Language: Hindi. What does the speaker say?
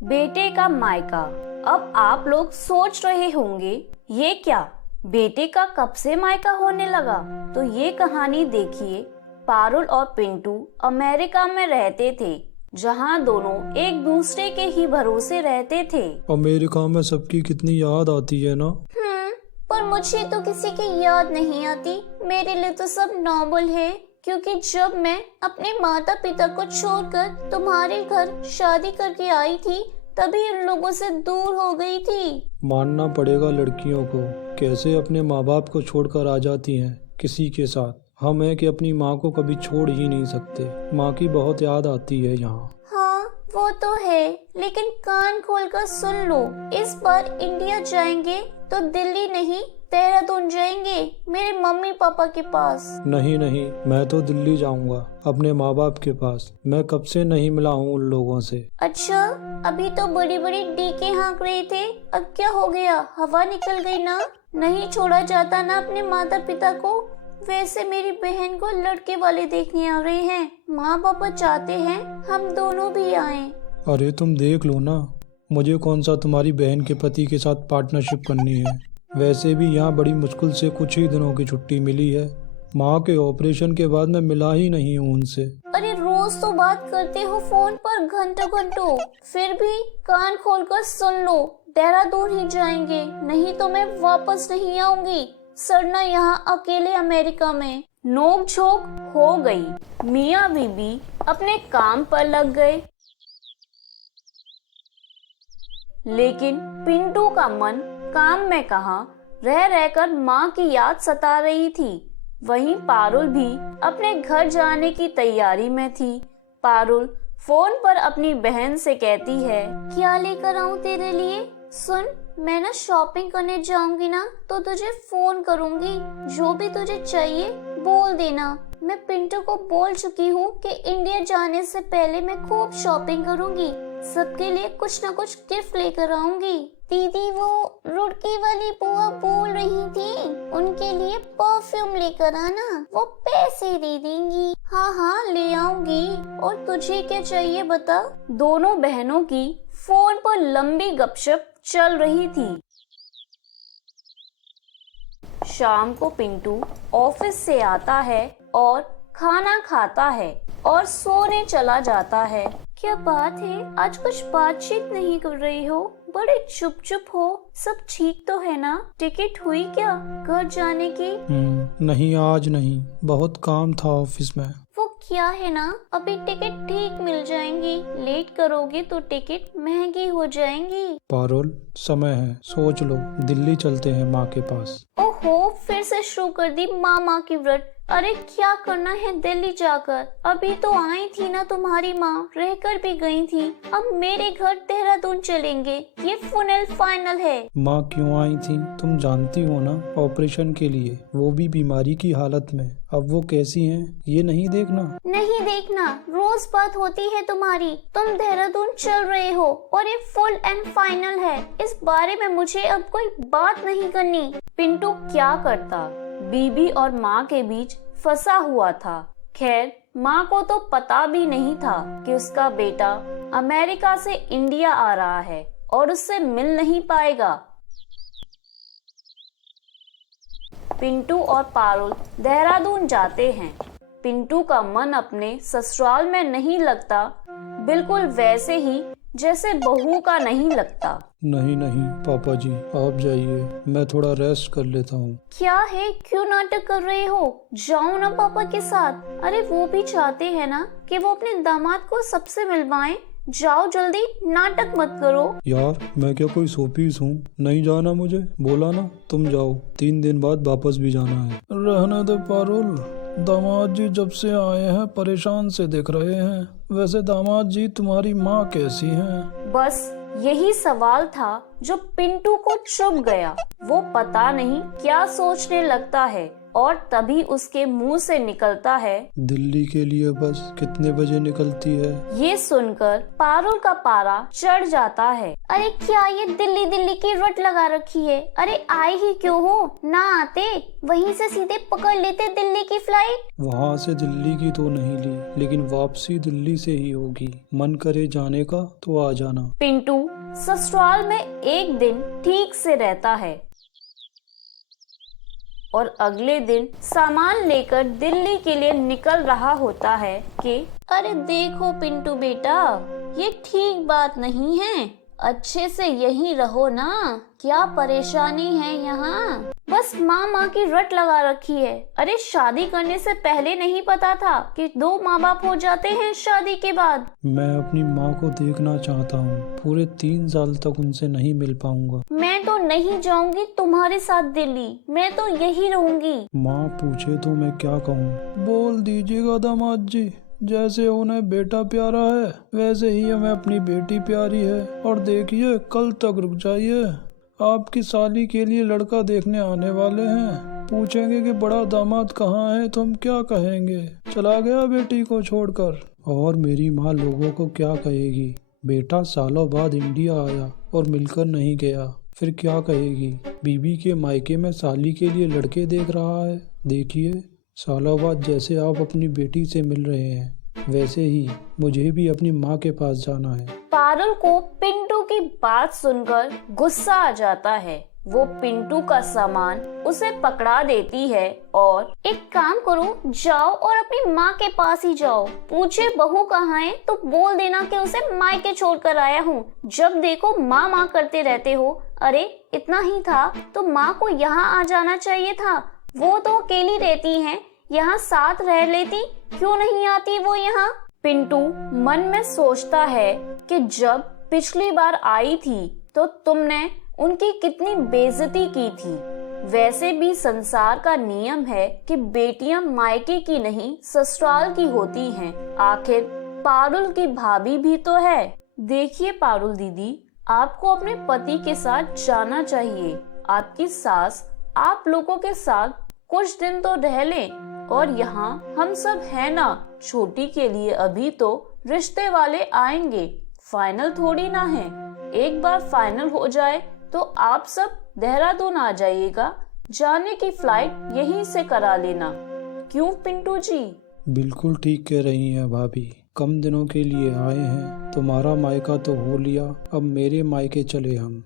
बेटे का मायका। अब आप लोग सोच रहे होंगे ये क्या, बेटे का कब से मायका होने लगा? तो ये कहानी देखिए। पारुल और पिंटू अमेरिका में रहते थे, जहाँ दोनों एक दूसरे के ही भरोसे रहते थे। अमेरिका में सबकी कितनी याद आती है ना। पर मुझे तो किसी की याद नहीं आती। मेरे लिए तो सब नॉर्मल है, क्योंकि जब मैं अपने माता पिता को छोड़कर तुम्हारे घर शादी करके आई थी, तभी उन लोगों से दूर हो गई थी। मानना पड़ेगा लड़कियों को, कैसे अपने माँ बाप को छोड़कर आ जाती हैं किसी के साथ। हम है कि अपनी माँ को कभी छोड़ ही नहीं सकते। माँ की बहुत याद आती है यहाँ। हाँ वो तो है, लेकिन कान खोलकर सुन लो। इस बार इंडिया जाएंगे तो दिल्ली नहीं, देहरादून जाएंगे, मेरे मम्मी पापा के पास। नहीं नहीं, मैं तो दिल्ली जाऊंगा, अपने माँ बाप के पास। मैं कब से नहीं मिला हूँ उन लोगों से। अच्छा, अभी तो बड़ी बड़ी डीके हाँक रहे थे, अब क्या हो गया? हवा निकल गई ना? नहीं छोड़ा जाता ना अपने माता पिता को? वैसे मेरी बहन को लड़के वाले देखने आ रहे हैं, माँ पापा चाहते हैं हम दोनों भी आएं। अरे तुम देख लो ना, मुझे कौन सा तुम्हारी बहन के पति के साथ पार्टनरशिप करनी है। वैसे भी यहाँ बड़ी मुश्किल से कुछ ही दिनों की छुट्टी मिली है। माँ के ऑपरेशन के बाद मैं मिला ही नहीं हूँ उनसे। अरे रोज तो बात करते हो फोन पर घंटों घंटों, फिर भी कान खोलकर सुन लो, देहरादून ही जाएंगे, नहीं तो मैं वापस नहीं आऊंगी। सरना यहाँ अकेले अमेरिका में। नोक झोंक हो गई। मियाँ बीबी अपने काम पर लग गए, लेकिन पिंटू का मन काम में कहाँ, रह रहकर माँ की याद सता रही थी। वहीं पारुल भी अपने घर जाने की तैयारी में थी। पारुल फोन पर अपनी बहन से कहती है, क्या लेकर आऊं तेरे लिए? सुन, मैं ना शॉपिंग करने जाऊंगी ना, तो तुझे फोन करूंगी, जो भी तुझे चाहिए बोल देना। मैं पिंटू को बोल चुकी हूँ कि इंडिया जाने से पहले मैं खूब शॉपिंग करूंगी, सबके लिए कुछ न कुछ गिफ्ट लेकर आऊंगी। दीदी, वो रुड़की वाली बुआ बोल रही थी उनके लिए परफ्यूम लेकर आना, वो पैसे दे देंगी। हाँ हाँ ले आऊंगी। और तुझे क्या चाहिए बता? दोनों बहनों की फोन पर लंबी गपशप चल रही थी। शाम को पिंटू ऑफिस से आता है और खाना खाता है और सोने चला जाता है। क्या बात है, आज कुछ बातचीत नहीं कर रही हो? बड़े चुप चुप हो। सब ठीक तो है ना? टिकट हुई क्या घर जाने की? नहीं, आज नहीं, बहुत काम था ऑफिस में। वो क्या है ना, अभी टिकट ठीक मिल जाएंगी, लेट करोगे तो टिकट महंगी हो जाएंगी। पारुल, समय है, सोच लो, दिल्ली चलते हैं माँ के पास। ओहो, फिर से शुरू कर दी माँ की व्रत। अरे क्या करना है दिल्ली जाकर? अभी तो आई थी ना तुम्हारी माँ, रहकर भी गई थी। अब मेरे घर देहरादून चलेंगे, ये फाइनल है। माँ क्यों आई थी तुम जानती हो ना, ऑपरेशन के लिए, वो भी बीमारी की हालत में। अब वो कैसी हैं ये नहीं देखना? नहीं देखना, रोज बात होती है तुम्हारी। तुम देहरादून चल रहे हो और ये फुल एंड फाइनल है, इस बारे में मुझे अब कोई बात नहीं करनी। पिंटू क्या करता, बीबी और माँ के बीच फंसा हुआ था। खैर, माँ को तो पता भी नहीं था कि उसका बेटा अमेरिका से इंडिया आ रहा है और उससे मिल नहीं पाएगा। पिंटू और पारुल देहरादून जाते हैं। पिंटू का मन अपने ससुराल में नहीं लगता, बिल्कुल वैसे ही जैसे बहू का नहीं लगता। नहीं नहीं पापा जी, आप जाइए, मैं थोड़ा रेस्ट कर लेता हूँ। क्या है, क्यों नाटक कर रहे हो? जाओ ना पापा के साथ। अरे वो भी चाहते हैं ना कि वो अपने दामाद को सबसे मिलवाएं। जाओ जल्दी, नाटक मत करो। यार मैं क्या कोई शोपीस हूँ? नहीं जाना मुझे, बोला ना, तुम जाओ, 3 दिन बाद वापस भी जाना है। रहने दो पारुल, दामाद जी जब से आए हैं परेशान से दिख रहे हैं। वैसे दामाद जी तुम्हारी माँ कैसी हैं? बस यही सवाल था जो पिंटू को चुभ गया। वो पता नहीं क्या सोचने लगता है। और तभी उसके मुंह से निकलता है, दिल्ली के लिए बस कितने बजे निकलती है? ये सुनकर पारुल का पारा चढ़ जाता है। अरे क्या ये दिल्ली दिल्ली की रट लगा रखी है? अरे आए ही क्यों हो? ना आते वहीं से सीधे पकड़ लेते दिल्ली की फ्लाइट। वहाँ से दिल्ली की तो नहीं ली, लेकिन वापसी दिल्ली से ही होगी। मन करे जाने का तो आ जाना। पिंटू ससुराल में एक दिन ठीक से रहता है और अगले दिन सामान लेकर दिल्ली के लिए निकल रहा होता है कि अरे देखो पिंटू बेटा, ये ठीक बात नहीं है। अच्छे से यहीं रहो ना, क्या परेशानी है यहाँ? बस माँ की रट लगा रखी है। अरे शादी करने से पहले नहीं पता था कि 2 माँ बाप हो जाते हैं शादी के बाद। मैं अपनी माँ को देखना चाहता हूँ। पूरे 3 साल तक उनसे नहीं मिल पाऊंगा। मैं तो नहीं जाऊंगी तुम्हारे साथ दिल्ली, मैं तो यही रहूंगी। माँ पूछे तो मैं क्या कहूँ? बोल दीजिएगा दामाद जी, जैसे उन्हें बेटा प्यारा है वैसे ही हमें अपनी बेटी प्यारी है। और देखिए कल तक रुक जाइए, आपकी साली के लिए लड़का देखने आने वाले हैं। पूछेंगे कि बड़ा दामाद कहाँ है तो हम क्या कहेंगे? चला गया बेटी को छोड़कर। और मेरी माँ लोगों को क्या कहेगी? बेटा सालों बाद इंडिया आया और मिलकर नहीं गया, फिर क्या कहेगी? बीबी के मायके में साली के लिए लड़के देख रहा है। देखिए सालों बाद जैसे आप अपनी बेटी से मिल रहे हैं, वैसे ही मुझे भी अपनी माँ के पास जाना है। पारुल को पिंटू की बात सुनकर गुस्सा आ जाता है। वो पिंटू का सामान उसे पकड़ा देती है और एक काम करो, जाओ और अपनी माँ के पास ही जाओ। पूछे बहू कहाँ है तो बोल देना कि उसे मायके छोड़ कर आया हूँ। जब देखो माँ करते रहते हो। अरे इतना ही था तो माँ को यहाँ आ जाना चाहिए था। वो तो अकेली रहती हैं, यहाँ साथ रह लेती, क्यों नहीं आती वो यहाँ? पिंटू मन में सोचता है कि जब पिछली बार आई थी तो तुमने उनकी कितनी बेइज्जती की थी। वैसे भी संसार का नियम है कि बेटियां मायके की नहीं ससुराल की होती हैं। आखिर पारुल की भाभी भी तो है। देखिए पारुल दीदी, आपको अपने पति के साथ जाना चाहिए। आपकी सास आप लोगों के साथ कुछ दिन तो रह लें। और यहाँ हम सब है ना, छोटी के लिए अभी तो रिश्ते वाले आएंगे, फाइनल थोड़ी ना है। एक बार फाइनल हो जाए तो आप सब देहरादून आ जाइएगा। जाने की फ्लाइट यहीं से करा लेना। क्यों पिंटू जी? बिल्कुल ठीक कह रही हैं भाभी। कम दिनों के लिए आए हैं, तुम्हारा मायका तो हो लिया, अब मेरे मायके चले हम।